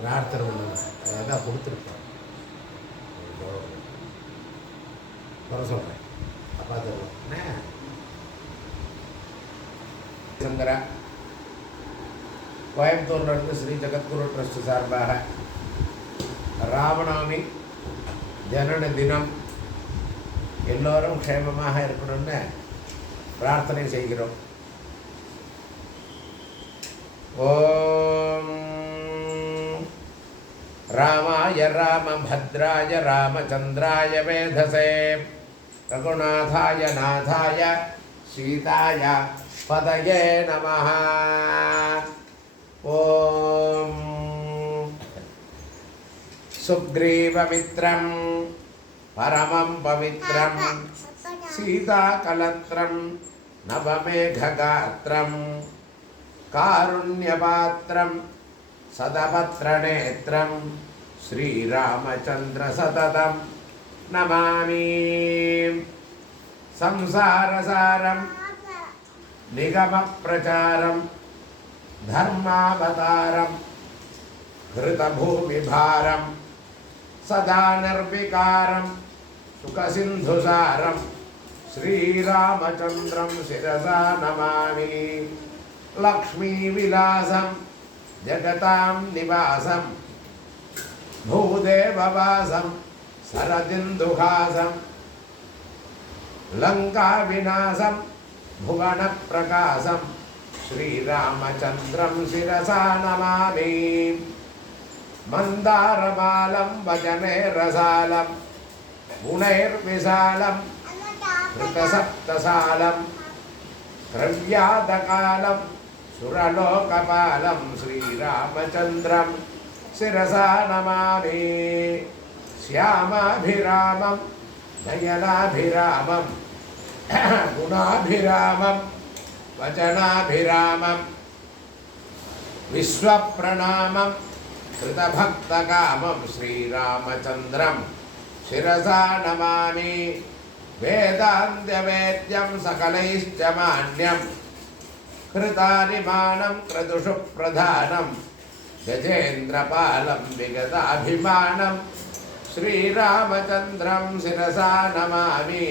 பிரார்த்தனை அதான் கொடுத்துருப்பேன் வர சொல்கிறேன் அப்பா தருவேன் சங்கரா கோயம்புத்தூர்லேருந்து ஸ்ரீ ஜெகத்குரு ட்ரஸ்ட் சார்பாக ராமநவமி ஜனன தினம் எல்லோரும் க்ஷேமமாக இருக்கணும்னு பிரார்த்தனை செய்கிறோம். ஓம் ராமாய ராமபத்ராய ராமச்சந்திராய வேதசே ரகுநாதாய நாதாய சீதாய பதயே நமः. ஓம் சுக்ரீவமித்ரம் பரமம் பவித்ரம் சீதாகலத்ரம் நவமேఘగాత్రం కారుణ్యపాత్రం సదపత్రనేత్రం శ్రీరామచంద్ర సతతం నమామి. సంసారసారం నిగమ ప్రచారం ధర్మావతారం ఘృతభూమిభారం సదా నిర్వికారం సుఖసింధుసారం శ్రీరామచంద్రం శిరసా నమామి. లక్ష్మీవిలాసం జగతాం నివాసం భూదేవవాసం శరదిందుహాసం లంకావినాశం భువనప్రకాశం శ్రీరామచంద్రం శిరసా నమామి. మందారమాలం వచనే రసాలం గుణైర్విశాలం ధృతసప్తసాలం ద్రవ్యాదకాలం సురలోకపాలం శ్రీరామచంద్రం శిరసా నమామి. శ్యామాభిరామం నయనాభిరామం గుణాభిరామం వచనాభిరామం విశ్వప్రణామం కృతభక్తకామం శ్రీరామచంద్రం శిరసా నమామి. వేదాంత్యవేద్యం సకలైశ్చ మాన్యం కృతానిమానం క్రతుషు ప్రధానం గజేంద్రపాలం విగతాభిమానం శ్రీరామచంద్రం శిరసా నమామి.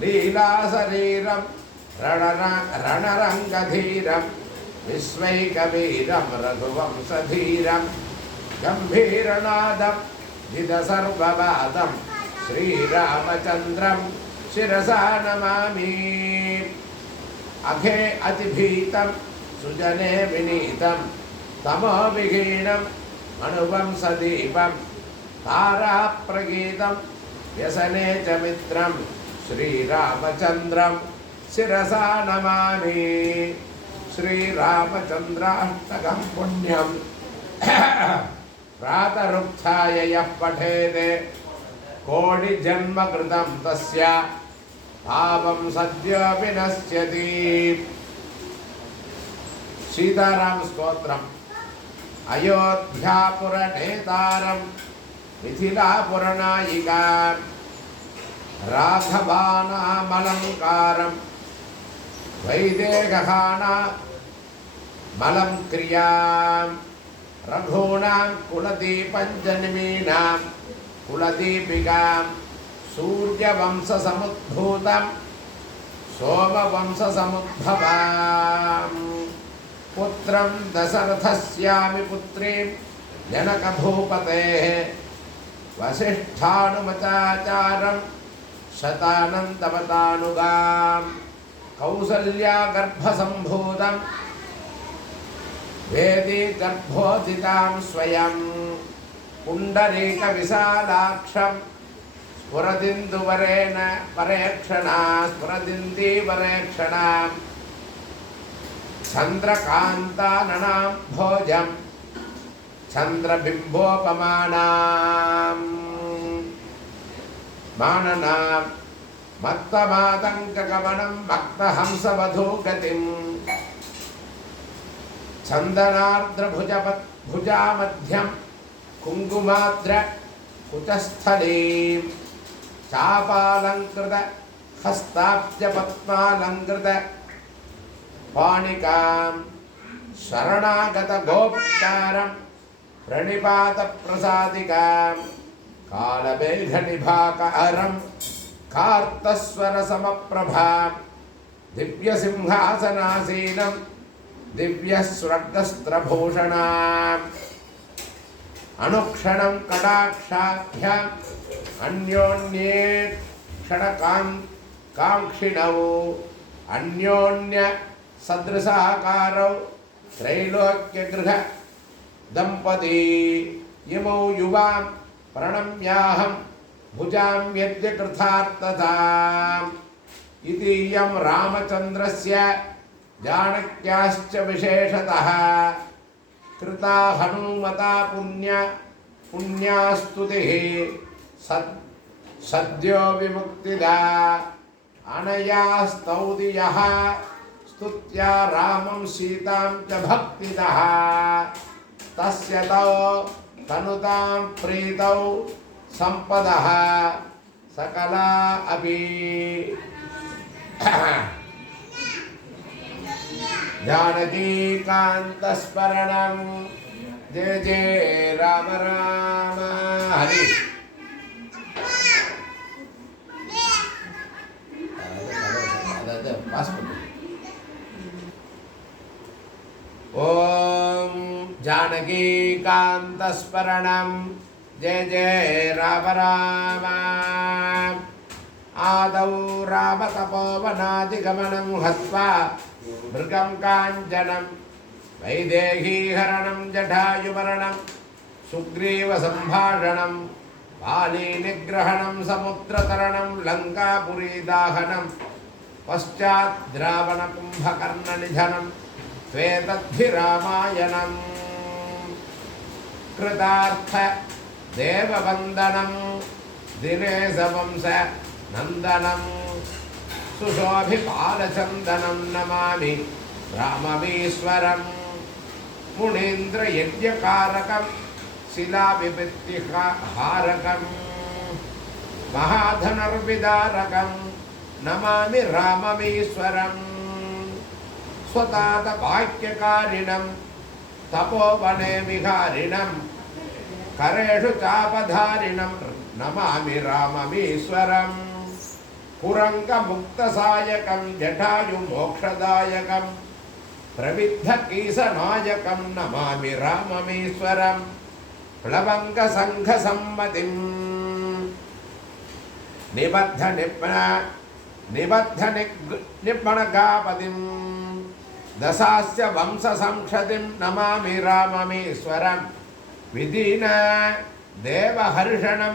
లీలాశరీరం రణరంగధీరం విశ్వైకవీరం రఘువంశధీరం గంభీరనాదం జితసర్వవాదం శ్రీరామచంద్రం శిరసా నమామి. అఘే అతిభీతం సుజనే వినీతం తమోవిహీనం మనువంశదీపం తారాప్రగీతం వ్యసనే చ మిత్రం శ్రీరామచంద్రం శిరసా నమామి. శ్రీరామచంద్రాష్టకం పుణ్యం ప్రాతరుత్థాయ యః పఠేత్ కోటిజన్మకృతం తస్య పాపం సద్యో వినశ్యతి. సీతారామ స్తోత్రం. అయోధ్యాపురనేతారం మిథిలాపురనాయికాం రాఘవానామలంకారం వైదేహహానామలం క్రియాం రఘూణాం కులదీపంజన్మీనాం కులదీపికాం సూర్యవంశసముద్భూతం సోమవంశసముద్భవాం పుత్రం దశరథస్యామి పుత్రీం జనకభూపతేః వసిష్ఠానుమచాచారం శతానందవతానుగాం కౌసల్యాగర్భసంభూతం వేదీ గర్భోదితాం స్వయం పుండరీకవిశాలాక్షం స్ఫురదిందువరేణ పరేక్షణా స్ఫురదిందీవరేక్షణా చంద్రకాంతాననాం భోజం చంద్రబింబోపమానాం మాననాం మత్తమాతంకగమనం భక్తహంసవధూగతిం చందనార్ద్రభుజామధ్యం కుంకుమాద్ర కుచస్థలీం చాపాలంకృత హస్తాబ్జపద్మాలంకృత పాణికాం శరణాగత గోప్తారం प्रणिपातप्रसादिकां कालमेघनिभाकहरं कार्तस्वरसमप्रभां दिव्यसिंहासनासीनं दिव्यस्वर्गस्त्रभूषणाम् अनुक्षणं कटाक्षाभ्याम् अन्योन्ये क्षणकाङ्क्षिणौ अन्योन्य सदृशाकारौ त्रैलोक्यगृह दंपती इमौ युवां प्रणम्याहं भुजां यद्य कृतार्थताम् इति इयं रामचन्द्रस्य जानक्याश्च विशेषतः कृता हनुमता पुण्यास्तुतिः सद्यो विमुक्तिदा अनया स्तौति यः स्तुत्या रामं सीतां च भक्तितः तस्य तौ तनुतां प्रीतौ सम्पदः सकला अपि जानकीकान्तस्मरणं जय जय राम राम हरि ओम जानकीकान्तस्मरणं जय जय राम राम आदौ रामतपोवनादिगमनं हत्वा मृगं काञ्चनं वैदेहीहरणं जटायुमरणं सुग्रीवसम्भाषणं वालीनिग्रहणं समुद्रतरणं लङ्कापुरीदाहनं पश्चात् रावणकुम्भकर्णनिधनं त्वेतद्भिरामायणं कृतार्थ देववन्दनं दिनेशवंश नन्दनं सुशोभिपालचन्दनं नमामि राममीश्वरं मुनीन्द्रयज्ञकारकं शिलाविपत्तिहारकं महाधनुर्विदारकं नमामि राममीश्वरं स्वतातवाक्यकारिणं तपोवने विहारिणं करेषु चापधारिणं नमामि राममीश्वरं कुरङ्गमुक्तसायकं जटायुमोक्षदायकं प्रविद्धकीसनायकं नमामि राममीश्वरं प्लवङ्गसङ्घसम्मतिं निबद्धनिब्बणगापतिं दशास्य वंशसंक्षतिं नमामि राममीश्वरं विदीन देवहर्षणं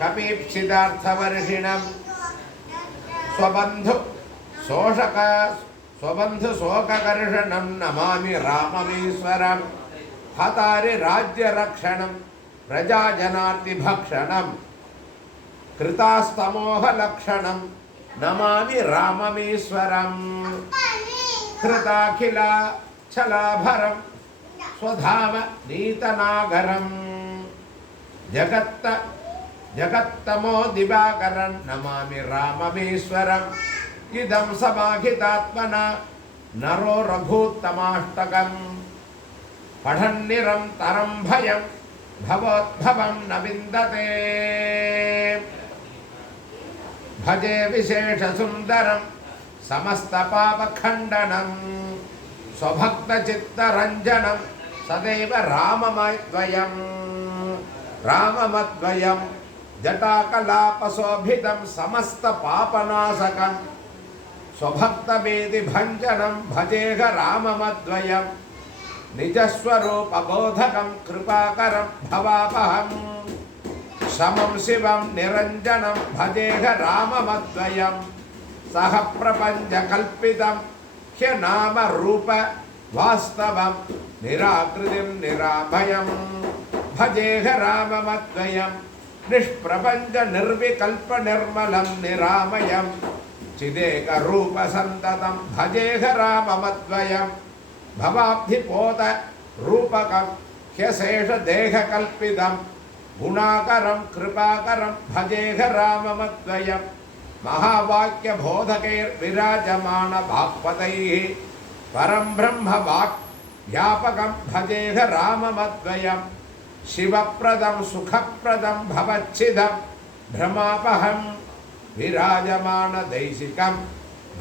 कपीप्सितार्थवर्षिणं स्वबन्धुशोककर्षणं नमामि राममीश्वरं हतारि राज्यरक्षणं प्रजाजनार्तिभक्षणं कृतास्तमोहलक्षणं नमामि राममीश्वरं कृताखिलाचलाभरं स्वधाम नीतनागरं जगत्तमो दिवाकरं नमामि राममीश्वरम् इदं समाहितात्मना नरो रघूत्तमाष्टकम् पठन्निरन्तरं भयं भवोद्भवं न विन्दते भजे विशेषसुन्दरं समस्तपापखण्डनं स्वभक्तचित्तरञ्जनं सदैव राममद्वयं जटाकलापशोभितं समस्तपापनाशकं स्वभक्तभीतिभञ्जनं भजेह राममद्वयं निजस्वरूपबोधकं कृपाकरं भवापहं समं शिवं निरञ्जनं भजेह राममद्वयं सह प्रपञ्चकल्पितं ह्यनामरूप वास्तवं निराकृतिं निराभयं भजेह राममद्वयं निष्प्रपञ्च निर्विकल्प निर्मलं निरामयं चिदेकरूपसन्ततं भजेह राममद्वयं भवाब्धिपोत रूपकं ह्यशेषदेहकल्पितं गुणाकरं कृपाकरं भजेह राममद्वयं महावाक्यबोधकैर्विराजमान वाक्पतैः परं ब्रह्म वाक् व्यापकं भजेह राममद्वयं शिवप्रदं सुखप्रदं भवच्छिदं भ्रमापहं विराजमानदैशिकं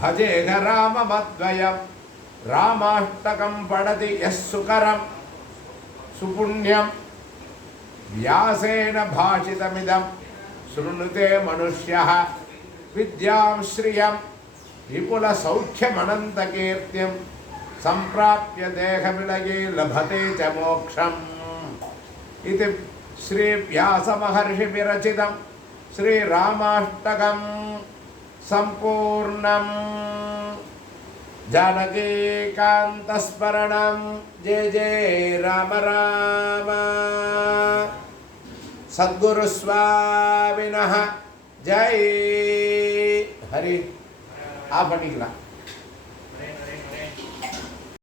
भजेह राममद्वयं रामाष्टकं पठति यः सुकरं सुपुण्यं व्यासेन भाषितमिदं शृणुते मनुष्यः विद्यां श्रियं विपुलसौख्यमनन्तकीर्तिं सम्प्राप्य देहविलये लभते च मोक्षम् इति श्रीव्यासमहर्षिविरचितं श्रीरामाष्टकं सम्पूर्णम्। जानकीकान्तस्मरणं जय जय राम राम। सद्गुरुस्वामिनः जय। हरि आप பண்ணிக்கலாம்.